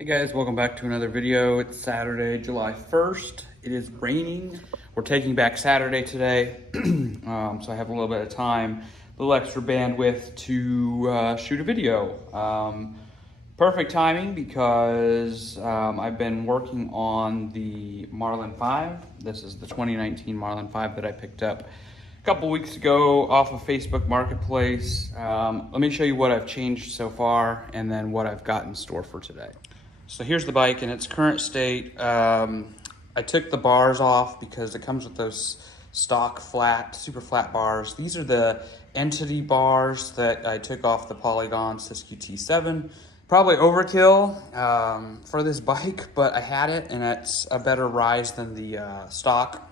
Hey guys, welcome back to another video. It's Saturday, July 1st. It is raining. We're taking back Saturday today, so I have a little bit of time, a little extra bandwidth to shoot a video. Perfect timing because I've been working on the Marlin 5. This is the 2019 Marlin 5 that I picked up a couple weeks ago off of Facebook Marketplace. Let me show you what I've changed so far and then what I've got in store for today. So here's the bike in its current state. I took the bars off because it comes with those stock flat, super flat bars. These are the Entity bars that I took off the Polygon Siskiyou T7. Probably overkill for this bike, but I had it and it's a better rise than the stock.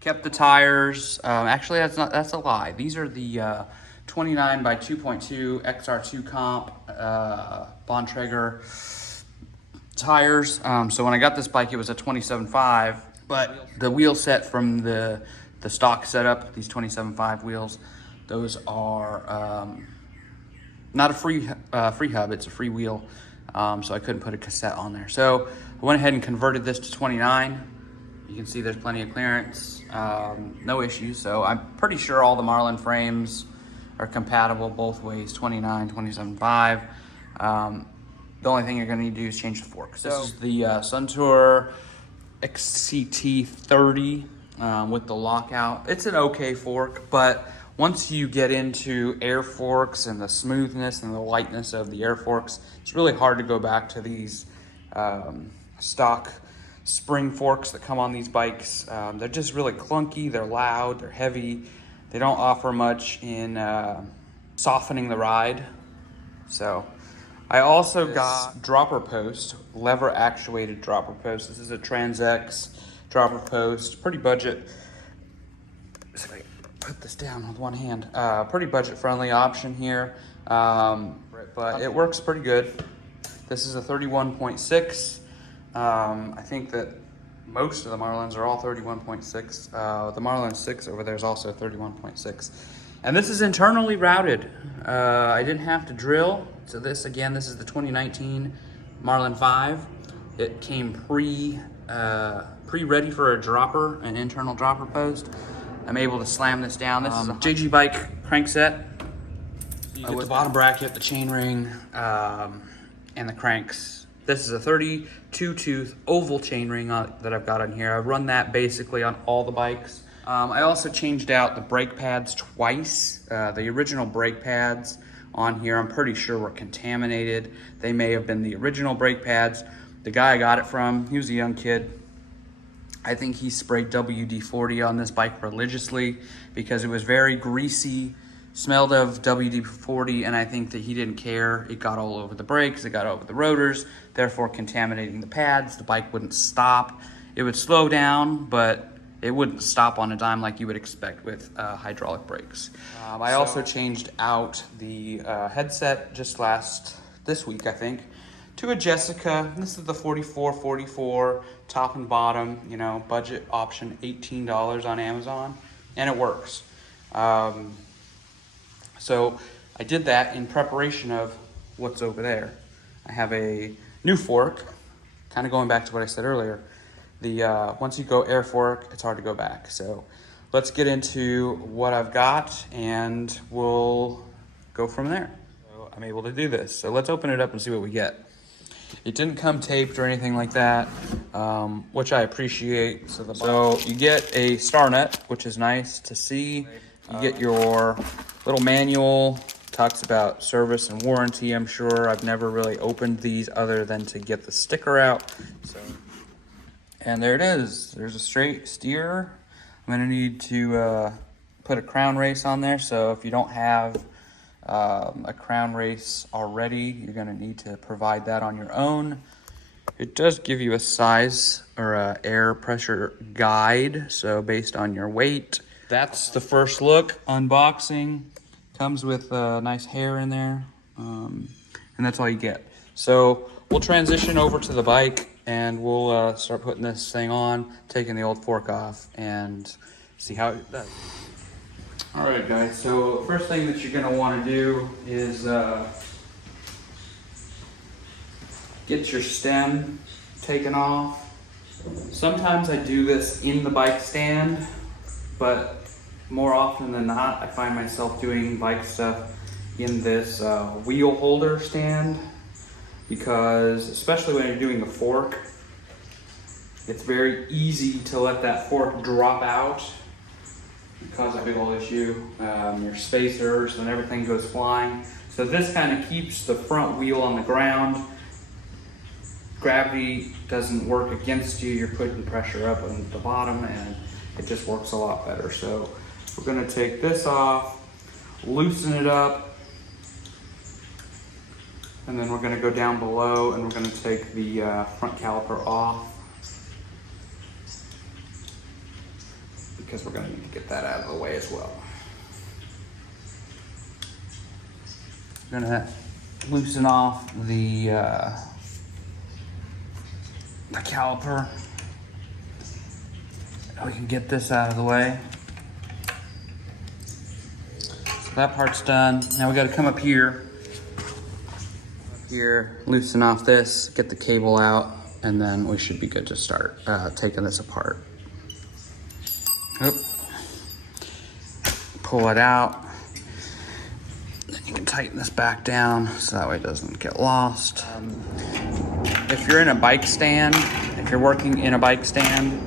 Kept the tires. Actually, that's a lie. These are the 29 by 2.2 XR2 comp Bontrager tires. So when I got this bike, it was a 27.5, but the wheel set from the stock setup, these 27.5 wheels, those are not a free hub, it's a free wheel. So I couldn't put a cassette on there. So I went ahead and converted this to 29. You can see there's plenty of clearance, no issues. So I'm pretty sure all the Marlin frames are compatible both ways, 29, 27.5. The only thing you're gonna need to do is change the forks. This is the Suntour XCT30 with the lockout. It's an okay fork, but once you get into air forks and the smoothness and the lightness of the air forks, it's really hard to go back to these stock spring forks that come on these bikes. They're just really clunky, they're loud, they're heavy. They don't offer much in softening the ride. So I also got dropper post, lever actuated dropper post. This is a Trans-X dropper post, pretty budget. So if I put this down with one hand, pretty budget friendly option here, but it works pretty good. This is a 31.6. I think that most of the Marlins are all 31.6. The Marlin 6 over there is also 31.6. And this is internally routed. I didn't have to drill. So this is the 2019 Marlin 5. It came pre-ready for a dropper, an internal dropper post. I'm able to slam this down. This is a JG bike crankset. With the bottom bracket, the chain ring, and the cranks. This is a 32 tooth oval chain ring that I've got on here. I've run that basically on all the bikes. I also changed out the brake pads twice. The original brake pads on here, I'm pretty sure were contaminated. They may have been the original brake pads. The guy I got it from, he was a young kid. I think he sprayed WD-40 on this bike religiously because it was very greasy, smelled of WD-40, and I think that he didn't care. It got all over the brakes, it got over the rotors, therefore contaminating the pads. The bike wouldn't stop. It would slow down, but it wouldn't stop on a dime like you would expect with hydraulic brakes. I also changed out the headset just this week, I think, to a Jessica. This is the 4444 top and bottom, budget option, $18 on Amazon, and it works. So I did that in preparation of what's over there. I have a new fork, kind of going back to what I said earlier. Once you go air fork, it's hard to go back. So let's get into what I've got and we'll go from there. So I'm able to do this. So let's open it up and see what we get. It didn't come taped or anything like that, which I appreciate. So you get a star nut, which is nice to see. You get your little manual, talks about service and warranty, I'm sure. I've never really opened these other than to get the sticker out. And there it is. There's a straight steer. I'm gonna need to put a crown race on there. So if you don't have a crown race already, you're gonna need to provide that on your own. It does give you a size or a air pressure guide. So based on your weight. That's the first look, unboxing. Comes with a nice hair in there. And that's all you get. So we'll transition over to the bike and we'll start putting this thing on, taking the old fork off, and see how it does. All right, guys, so first thing that you're gonna wanna do is get your stem taken off. Sometimes I do this in the bike stand, but more often than not, I find myself doing bike stuff in this wheel holder stand, because especially when you're doing a fork, it's very easy to let that fork drop out and cause a big old issue. Your spacers and everything goes flying. So this kind of keeps the front wheel on the ground. Gravity doesn't work against you. You're putting pressure up on the bottom and it just works a lot better. So we're gonna take this off, loosen it up, and then we're gonna go down below and we're gonna take the front caliper off, because we're gonna need to get that out of the way as well. We're gonna loosen off the caliper. We can get this out of the way. So that part's done. Now we gotta come up here. Loosen off this, get the cable out, and then we should be good to start taking this apart. Oop. Pull it out. Then you can tighten this back down so that way it doesn't get lost. If you're in a bike stand, if you're working in a bike stand,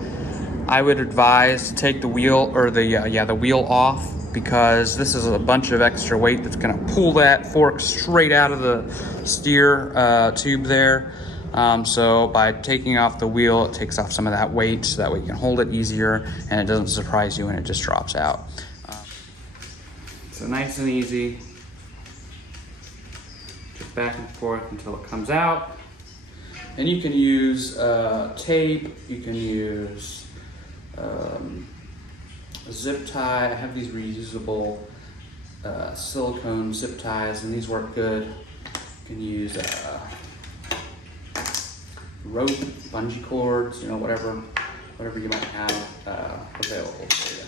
I would advise to take the wheel or the wheel off, because this is a bunch of extra weight that's gonna pull that fork straight out of the steer tube there. So by taking off the wheel, it takes off some of that weight, so that way you can hold it easier and it doesn't surprise you when it just drops out. So nice and easy, just back and forth until it comes out. And you can use tape, you can use a zip tie. I have these reusable silicone zip ties, and these work good. You can use rope, bungee cords, whatever you might have available for you.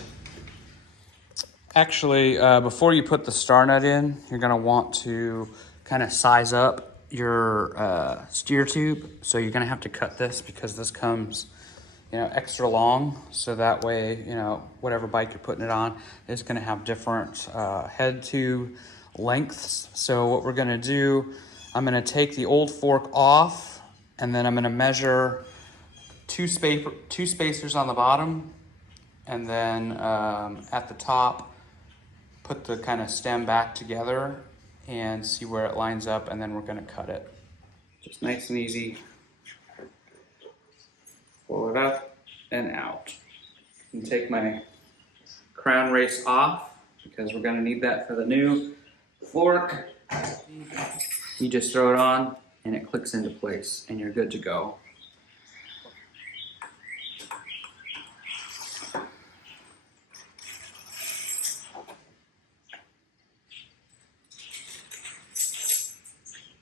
Actually, before you put the star nut in, you're gonna want to kind of size up your steer tube. So you're gonna have to cut this, because this comes extra long, so that way whatever bike you're putting it on is going to have different head tube lengths. So what we're going to do, I'm going to take the old fork off, and then I'm going to measure two spacers on the bottom, and then at the top put the kind of stem back together and see where it lines up, and then we're going to cut it. Just nice and easy. Pull it up and out. And take my crown race off, because we're gonna need that for the new fork. You just throw it on and it clicks into place and you're good to go.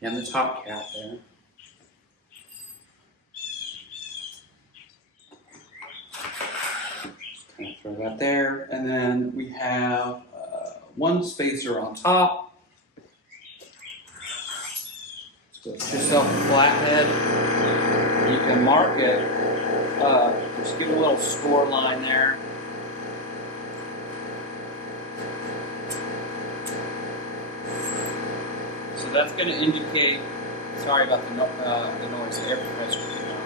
And the top cap there. Throw that there, and then we have one spacer on top. So get yourself a flathead. You can mark it. Just give a little score line there. So that's going to indicate. Sorry about the noise. The air compressor came on.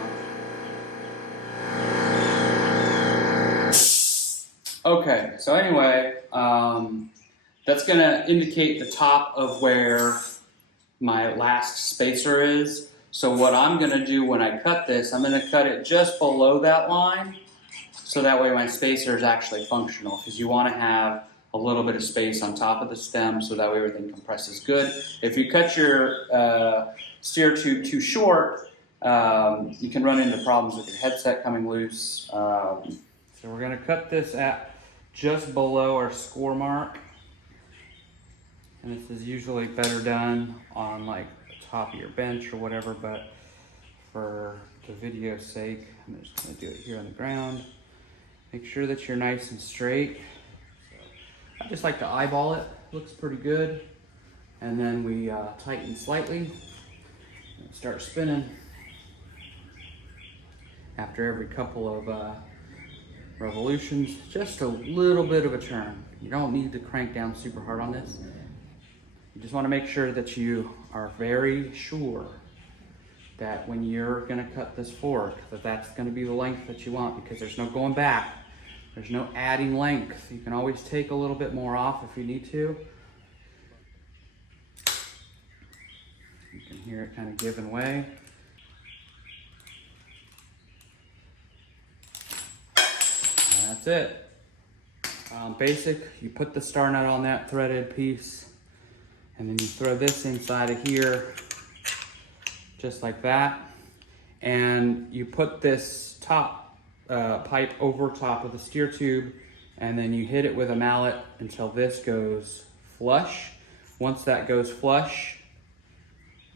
Okay, so anyway, that's gonna indicate the top of where my last spacer is. So what I'm gonna do when I cut this, I'm gonna cut it just below that line, so that way my spacer is actually functional, because you wanna have a little bit of space on top of the stem, so that way everything compresses good. If you cut your steer tube too short, you can run into problems with your headset coming loose. So we're gonna cut this at just below our score mark, and this is usually better done on like the top of your bench or whatever, but for the video's sake, I'm just going to do it here on the ground. Make sure that you're nice and straight. I just like to eyeball it. Looks pretty good. And then we tighten slightly. start spinning. After every couple of revolutions, just a little bit of a turn. You don't need to crank down super hard on this. You just want to make sure that you are very sure that when you're going to cut this fork, that's going to be the length that you want, because there's no going back. There's no adding length. You can always take a little bit more off if you need to. You can hear it kind of giving way. And that's it. Basic, you put the star nut on that threaded piece, and then you throw this inside of here, just like that. And you put this top pipe over top of the steer tube, and then you hit it with a mallet until this goes flush. Once that goes flush,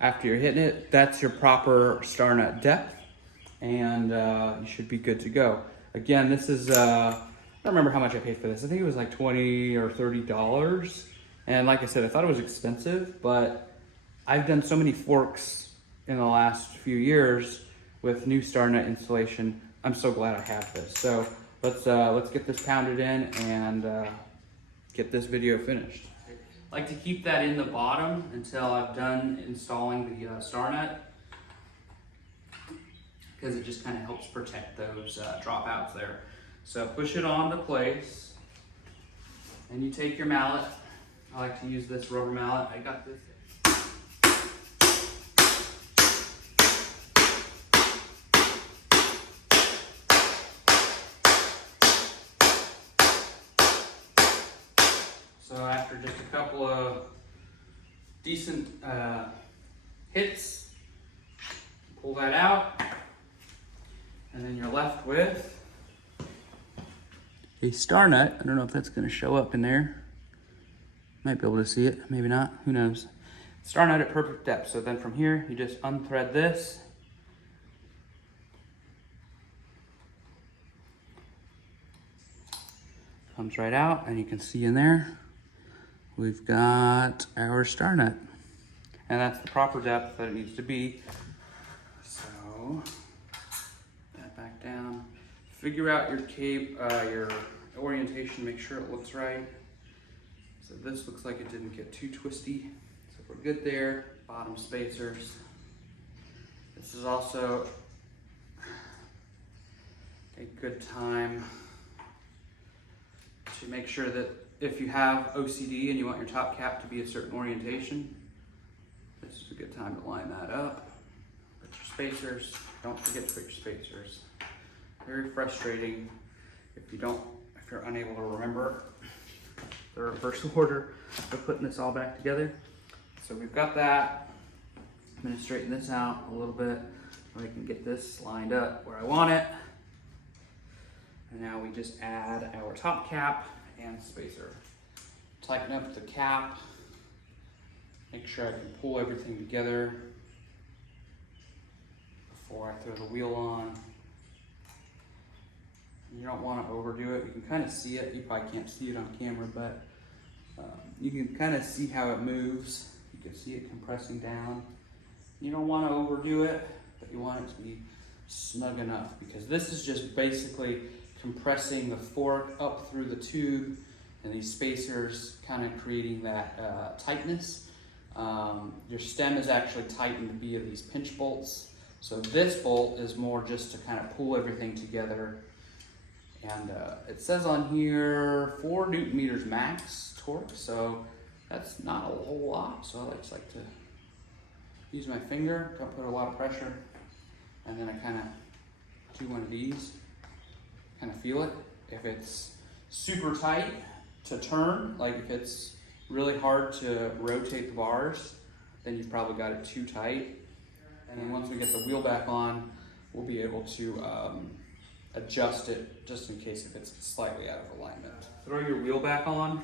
after you're hitting it, that's your proper star nut depth, and you should be good to go. Again, this is, I don't remember how much I paid for this. I think it was like $20 or $30. And like I said, I thought it was expensive, but I've done so many forks in the last few years with new star nut installation. I'm so glad I have this. So let's get this pounded in and get this video finished. I like to keep that in the bottom until I've done installing the star nut, because it just kind of helps protect those dropouts there. So push it onto place, and you take your mallet. I like to use this rubber mallet. I got this. So after just a couple of decent hits, pull that out, and then you're left with a star nut. I don't know if that's going to show up in there. Might be able to see it, maybe not, who knows. Star nut at perfect depth. So then from here, you just unthread this. Comes right out, and you can see in there, we've got our star nut. And that's the proper depth that it needs to be. So, that back down. Figure out your your orientation, make sure it looks right. So this looks like it didn't get too twisty. So we're good there. Bottom spacers. This is also a good time to make sure that if you have OCD and you want your top cap to be a certain orientation, this is a good time to line that up. Put your spacers. Don't forget to put your spacers. Very frustrating if you're unable to remember the reverse order of putting this all back together. So we've got that. I'm gonna straighten this out a little bit so I can get this lined up where I want it. And now we just add our top cap and spacer. Tighten up the cap. Make sure I can pull everything together before I throw the wheel on. You don't want to overdo it. You can kind of see it. You probably can't see it on camera, but you can kind of see how it moves. You can see it compressing down. You don't want to overdo it, but you want it to be snug enough, because this is just basically compressing the fork up through the tube, and these spacers kind of creating that tightness. Your stem is actually tightened via these pinch bolts. So this bolt is more just to kind of pull everything together. And it says on here 4 Newton meters max torque, so that's not a whole lot. So I just like to use my finger, don't put a lot of pressure, and then I kind of do one of these, kind of feel it. If it's super tight to turn, like if it's really hard to rotate the bars, then you've probably got it too tight. And then once we get the wheel back on, we'll be able to adjust it just in case if it's slightly out of alignment. Throw your wheel back on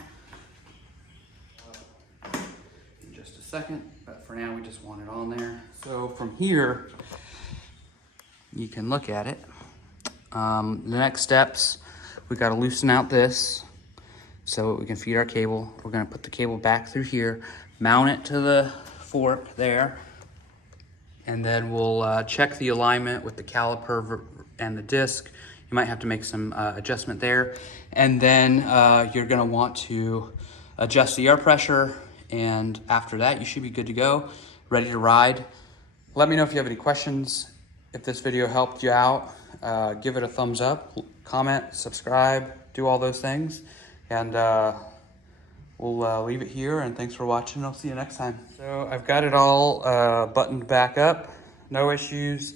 in just a second, but for now we just want it on there. So from here, you can look at it. The next steps, we got to loosen out this so we can feed our cable. We're going to put the cable back through here, mount it to the fork there, and then we'll check the alignment with the caliper and the disc. You might have to make some adjustment there. And then you're gonna want to adjust the air pressure, and after that, you should be good to go, ready to ride. Let me know if you have any questions. If this video helped you out, give it a thumbs up, comment, subscribe, do all those things. And we'll leave it here, and thanks for watching. I'll see you next time. So I've got it all buttoned back up, no issues.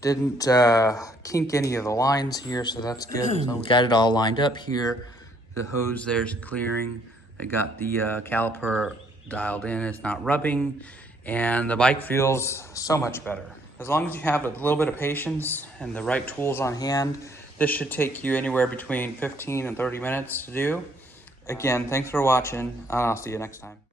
Didn't kink any of the lines here, so that's good. So we got it all lined up here. The hose there's clearing. I got the caliper dialed in, it's not rubbing, and the bike feels so much better. As long as you have a little bit of patience and the right tools on hand, this should take you anywhere between 15 and 30 minutes to do. Again, thanks for watching. I'll see you next time.